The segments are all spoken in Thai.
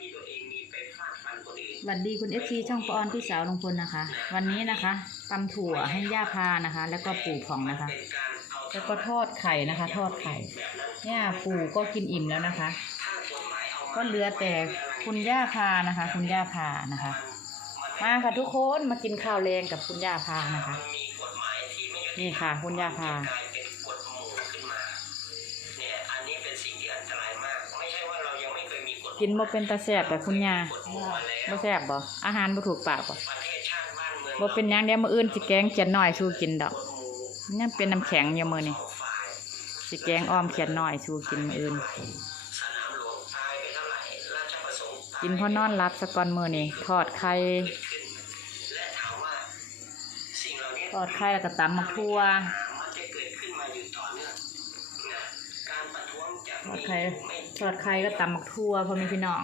ที่ตัวเองมีไปฟาดฟันคนอื่นสวัสดีคุณเอฟซีช่องปออนพี่สาวลุงพลนะคะ วันนี้นะคะตำถั่วให้ย่าพานะคะ แล้วก็ปู่ผ่องนะคะ เป็นการเอาแล้วก็ทอดไข่นะคะ ทอดไข่ แบบนั้นเนี่ยปู่ก็กินอิ่มแล้วนะคะ ถ้ากฎหมายเอามาก็เหลือแต่คุณย่าพานะคะ คุณย่าพานะคะมาค่ะทุกคนมากินข้าวแรงกับคุณย่าพานะคะ มันมีกฎหมายที่ไม่ยุติธรรมนี่ค่ะ คุณย่าพา กลาย กฎหมู่กินบ่เป็นตาแซ่บแต่คุณย่ากฎหมู่มาแล้วบ่แซ่บบ่อาหารบ่ถูกปากบ่ประเทศชาติบ้านเมืองบ่เป็นหยังเดี๋ยวมื้ออื่นสิแกงเขียนน้อยสู้กินดอกกฎหมู่ยังเป็นน้ำแข็งอยู่มื้อนี้สองฝ่ายสิแกงอ้อมเขียนน้อยสู้กินมื้ออื่นสนามหลวงตายไปเท่าไหร่ราชประสงค์ตายกินพอนอนรับสะก่อนมื้อนี้ทอดไข่เกิดขึ้นและถามว่าสิ่งเหล่านี้ทอดไข่แล้วก็ตำมักทั่วมันจะเกิดขึ้นมาอยู่ต่อเนื่องนะการประท้วงจะทอมีดไข่ไม่ ทอดไข่ก็ตำมักทั่วพ่อแม่พี่น้อง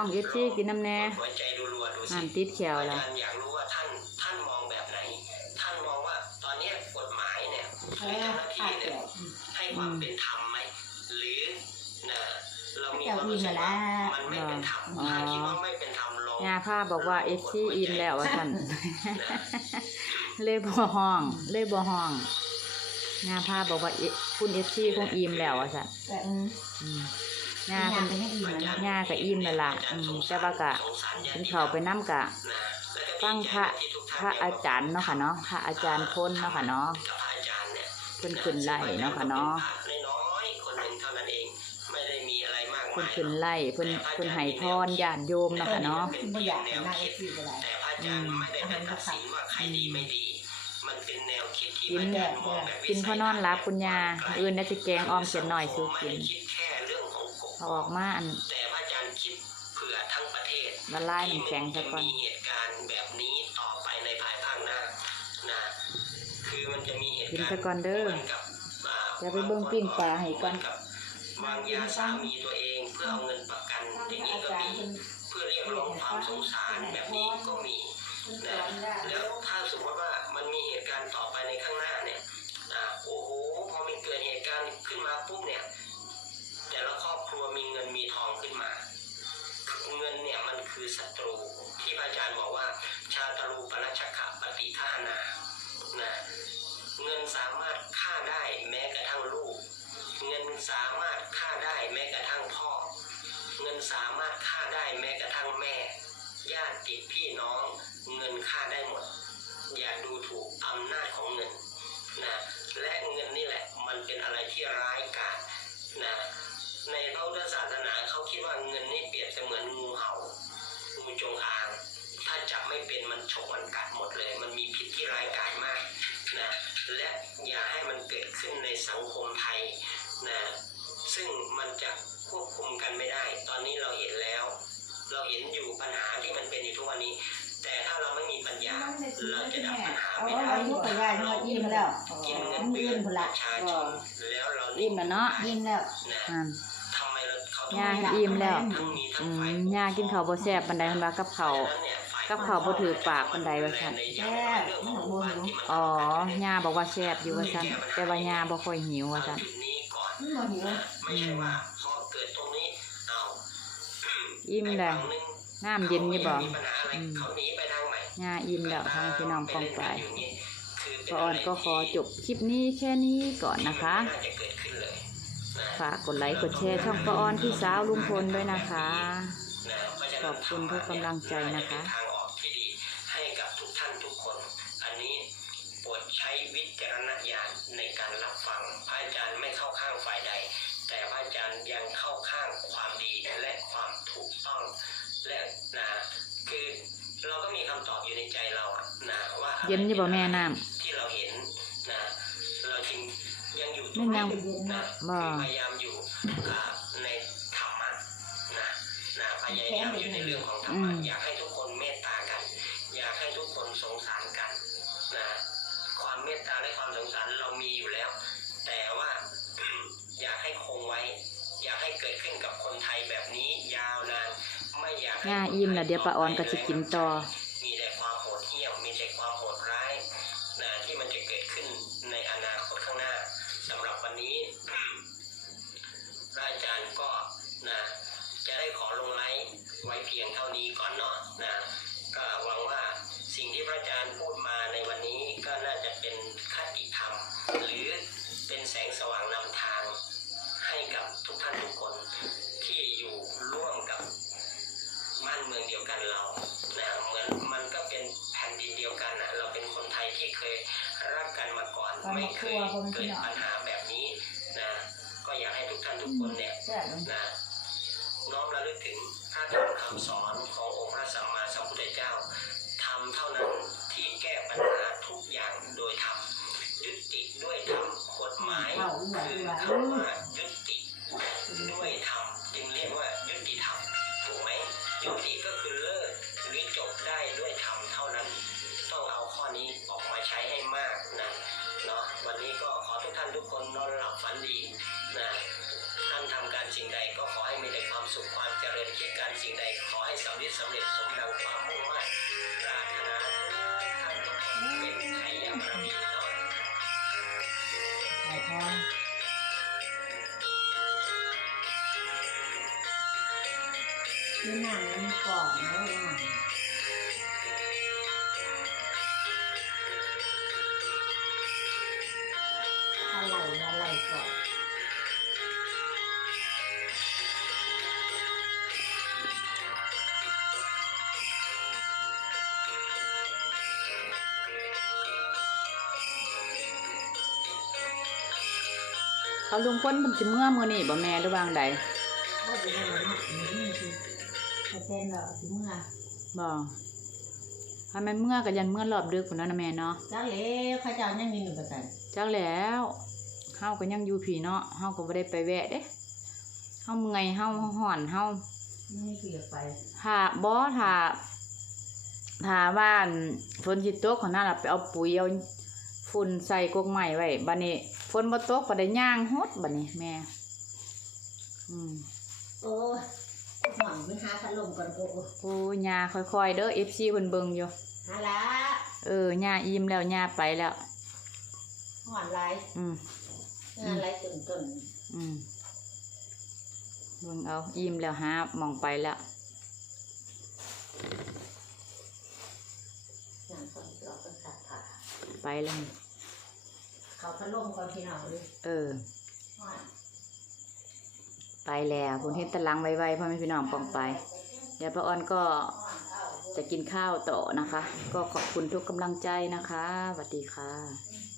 องเอฟซีกินน้ำแน่หัวใจรัวๆดูสิน้ำติดเขียวอาแล้ว จารย์อยากรู้ว่าท่านท่านมองแบบไหน ท่านมองว่าตอนเนี้ยกฎหมายเนี่ยหรือเจ้าหน้าที่เนี่ยให้ความเป็นธรรมไหมหรือนะเรามีความรู้สึกว่ามันไม่เป็นธรรมถ้าคิดว่าไม่เป็นธรรมลองยาผ้าบอกว่าเอฟซีอินแล้วว่าท่าน นะเลยบ่ห้อง เลยบ่ห้องยาผ้าบอกว่าเอคุณเอฟซีคงอิ่มแล้วว่าท่านแต่เอออืม ยาเพิ่นไปให้อิ่มแล้วย่าก็อิ่มแล้วล่ะอืมแต่ว่าก็กินข้าวไปน้ำกะฟังพระพระอาจารย์เนาะค่ะเนาะพระอาจารย์พ้นเนาะค่ะเนาะกับพระอาจารย์เนี่ยเพิ่นขึ้นไล่เนาะค่ะเนาะน้อยๆคนหนึ่งเท่านั้นเองไม่ได้มีอะไรมากเพิ่นมายขึ้นไล่เพิ่นเพิ่นให้พรญาติโยมเนาะค่ะเนาะไม่อยากให้หน้าเอฟซีก็ได้แต่พระอาจารย์ไม่ได้ไปตัดสินว่าใครดีไม่ดีมันเป็นแนวคิดที่กินพระอาจารย์มองแบบวิกินสัยพอนอนรับคุณยาอื่นน่าจะแกงออมเขียนหน่อยสู้กินไม่ได้คิดแค่เรื่องของกฎ เอาออกมาอันแต่พระอาจารย์คิดเผื่อทั้งประเทศละลายน้ำแข็งที่ซะก่อนมัจะมีเหตุการณ์แบบนี้ต่อไปในภายภาคหน้านะคือมันจะมีเหตุกินการณ์ซะก่อนเด้อหมืนกับอ่าอย่าไปเบิ่งปิ้งปลาให้ก่อนเหมืกับวางยาสามีตัวเองเพื่อเอาเงินประกันอย่างนี้อาก็จารมีย์เพื่อเรียกร้องความสงสารแบบนี้ก็มีนะแล้วถ้าสมมติว่ามันมีเหตุการณ์ต่อไปในข้างหน้าเนี่ยอ่าโอ้โหพอมันเกิดเหตุการณ์ขึ้นมาปุ๊บเนี่ย มีเงินมีทองขึ้นมา เงินเนี่ยมันคือศัตรู ที่พระอาจารย์บอกว่า ชาตรูปนัชชะปฏิฆานานะเงินสามารถฆ่าได้แม้กระทั่งลูก เงินสามารถฆ่าได้แม้กระทั่งพ่อ เงินสามารถฆ่าได้แม้กระทั่งแม่ ญาติพี่น้อง เงินฆ่าได้หมด อย่าดูถูกอำนาจของเงินนะและเงินนี่แหละมันเป็นอะไรที่ร้ายกาจนะ ในพระพุทธศาสนาเขาคิดว่าเงินนี่เปรียบเสมือนงูเห่างูจงอาง ถ้าจับไม่เป็นมันฉกมันกัดหมดเลย มันมีพิษที่ร้ายกาจมากนะและอย่าให้มันเกิดขึ้นในสังคมไทยนะซึ่งมันจะควบคุมกันไม่ได้ ตอนนี้เราเห็นแล้ว เราเห็นอยู่ปัญหาที่มันเป็นอยู่ทุกวันนี้ แต่ถ้าเราไม่มีปัญญา เราจะดับปัญหาเอาไม่ไว้ได้ยุกไปได้เมื่อยิ้มแล้วกินเงินมันเดือยิ้นมปพุ่นละระชาชนแล้วเราอิ่มแล้วเนาะยิ้มแล้วนะ ย่าอิ่มแล้วทั้งมีทั้อืงฝ่ายมย่ากินข้าวบ่แซ่บปานใดเพิ่นว่ากับข้าวกับข้าวบ่ถือปากปานใดว่าซั่นแซ่บมันของบ่หิวอ๋อย่าบอกว่าแซ่บอยู่ว่าซั่นแต่ว่าย่าบ่ค่อยหิวว่าซั่นจุดนี้ก่อนมันบ่หิวไม่ใช่ว่าพอเกิดตรงนี้เอาอิ่มแล้วไฝั่งหนึ่งน้ำเย็นอยู่บ่มีปัญหาอะไรอืมเขาหนีไปทางไหนย่าอิ่มแล้วทางพี่น้องกองปลายคือเป็ป้าออนก็ขอจบคลิปนี้แค่นี้ก่อนนะคะ ฝากกดไลค์กดแชร์ช่องป้าออนพี่สาวลุงพลด้วยนะคะนะเพราะฉะขอบคุณทุกกำลังใจนะคะาจเป็ทางออกที่ดีให้กับทุกท่านทุกคน อันนี้โปรดใช้วิจารณญาณในการรับฟังพระอาจารย์ไม่เข้าข้างฝ่ายใด แต่พระอาจารย์ยังเข้าข้างความดีและความถูกต้องและนะคือเราก็มีคำตอบอยู่ในใจเราอะนะว่าอะไร เย็นอยู่บ่แม่น้ำ ไม่งนั่นี้งนะบ่พยายามอยู่อ่าในธรรมะนะนะพยายามอยู่ในเรื่องของธรรมะอยากให้ทุกคนเมตตากัน อยากให้ทุกงสารกันนะความเมตตาและความสงสารเรามีอยู่แล้ว แต่ว่าอยากให้คงไว้ อยากให้เกิดขึ้นกับคนไทยแบบนี้ยาวนานไม่อยากให้ย่าอิ่มแล้วเดี๋ยวป้าออนก็สิกินต่อ ก่อนเนาะนะก็หวังว่าสิ่งที่พระอาจารย์พูดมาในวันนี้ก็น่าจะเป็นคติธรรม หรือเป็นแสงสว่างนำทางให้กับทุกท่านทุกคนที่อยู่ร่วมกับบ้านเมืองเดียวกันเรานะเหมือนมันก็เป็นแผ่นดินเดียวกันนะเราเป็นคนไทยที่เคยรักกันมาก่อน ไม่เคยเกิดปัญหา เจ้าทำเท่านั้นที่แก้ปัญหาทุกอย่างโดยธรรมยุติด้วยธรรมกฎหมายเข้าอีหยังคือคำว่ายุติด้วยธรรมจึงเรียกว่ายุติธรรมถูกไหมยุติก็คือเลิกหรือจบได้ด้วยธรรมเท่านั้น ต้องเอาข้อนี้ออกมาใช้ให้มากนะเนาะวันนี้ก็ขอทุกท่านทุกคนนอนหลับฝันดีนะท่านทำการสิ่งใดก็ขอให้มีแต่ความสุขความเจริญคิดการสิ่งใดขอให้สำเร็จสำเร็จสมดังความมุ่ง คือหนังมันกรอบนะหนังอะไรอะไรกรอบเขาลุงพ้นมันสิเมื่อมือนี้บ่แม่หรือวางใด ว่าจะได้หนักนี่คือไข่เต้นเหรอถึงเมื่อบ่ถ้าแม่นเมื่อก็ยันเมื่อรอบดึกพุ่นเนาะนะแม่เนาะจ้าเอ๋ข้าเจ้ายังมีหนึ่งเปอร์เซ็นต์จักแล้วเฮาก็ยังอยู่พี่เนาะเฮาก็บ่ได้ไปแวะเด้เฮาเมื่อยเฮาฮ้อนเฮานี่คืออยากไปถ้าบ่ถ้าถ้าว่าอั่นฝนสิตกขนาดน่ะไปเอาปุ๋ยเอาฝุ่นใส่กกไม้ไว้บัดนี้ฝนบ่ตกก็ได้ย่างฮดบัดนี้แม่อืมโอ้ ยหวังไปหาพัดลมก่อนโอ้โอ้โอ้ย่าค่อยๆ เด้อ FC เพิ่นเบิ่งอยู่หาละเออย่าอิ่มแล้วย่าไปแล้วหอนไรอืมงานไรต้นต้นอืมเบิ่งเอาอิ่มแล้วหาหมองไปแล้วงานต้นเราก็สัตว์ผ่าไปแล้วเขาพัดลมก่อนพี่น้องเลยเออหอน ไปแล้วคุณเฮ็ดตะลังไวๆพ่อแม่พี่น้องปองไป เดี๋ยวป้าออนก็จะกินข้าวต่อนะคะ ก็ขอบคุณทุกกำลังใจนะคะสวัสดีค่ะ